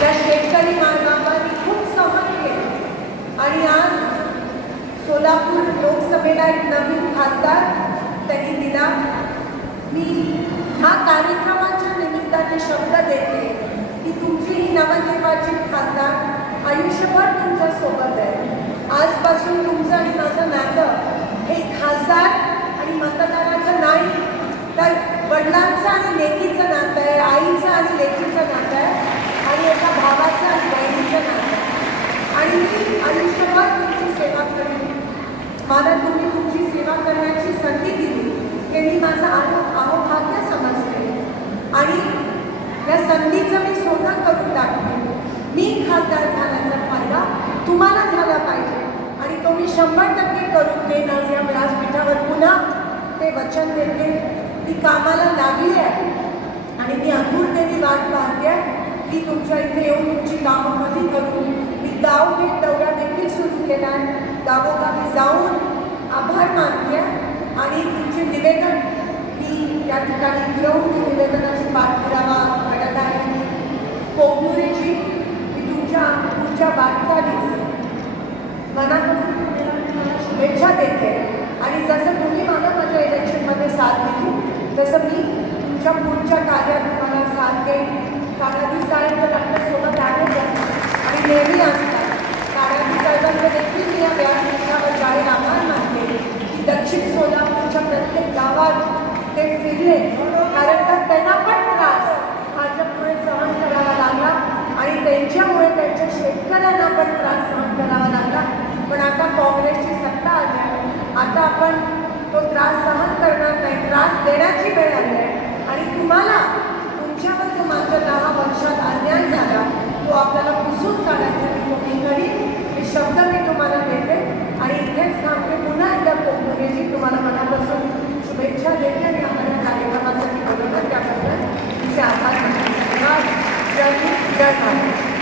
त्या शेतकरी मानवांनी खूप सहन केलं. आणि आज सोलापूर लोकसभेला एक नवीन खासदार त्यांनी दिला. मी ह्या कार्यक्रमाच्या निमित्ताने शब्द देते की तुमची ही नवनिर्वाचित खासदार आयुष्यभर तुमच्यासोबत आहे आजपासून तुमचं आणि माझं नातं हे खासदार आणि मतदाराचं नाही तर वडिलांचं आणि लेकीचं नातं आहे आईचं आणि लेकीचं नातं आहे आणि एका भावाचं आणि बहिणीचं नातं आहे आणि मी आयुष्यभर तुमची सेवा करेन मला तुम्ही तुमची सेवा करण्याची संधी दिली हे मी माझं आहो अहोभाग्य समजते आणि या संधीचं मी स्वतः करून टाकते मी खासदार झाल्याचा फायदा तुम्हाला झाला पाहिजे. आणि तो मी शंभर टक्के करून देईन. आज या व्यासपीठावर पुन्हा ते वचन देते. ती कामाला लागली आहे. आणि मी आतुरतेने वाट पाहते. की तुमच्या इथे येऊन तुमची कामं कधी करून मी गाव भेट दौरा देखील सुरू केला आहे गावोगावी जाऊन आभार मानते आणि तुमचे निवेदन मी या ठिकाणी घेऊन ती निवेदनाची पाठपुरावा करत आहे. कोकणुरीची मी तुमच्या तुमच्या वाटचालीस मनापासून शुभेच्छा देते. आणि जसं तुम्ही मला माझ्या इलेक्शनमध्ये साथ दिली तसं मी तुमच्या पुढच्या कार्यात तुम्हाला साथ देईन. काळाजी साहेब तर आपल्यासोबत आहेच आहे. आणि नेहमी असतात देखील मी या व्यासपीठावर जाहीर आभार मानते की दक्षिण सोलापूरच्या प्रत्येक गावात ते फिरले. कारण का त्यांना पण त्रास. भाजपमुळे सहन करावा लागला आणि त्यांच्यामुळे त्यांच्या शेतकऱ्यांना पण त्रास सहन करावा लागला. पण आता very much.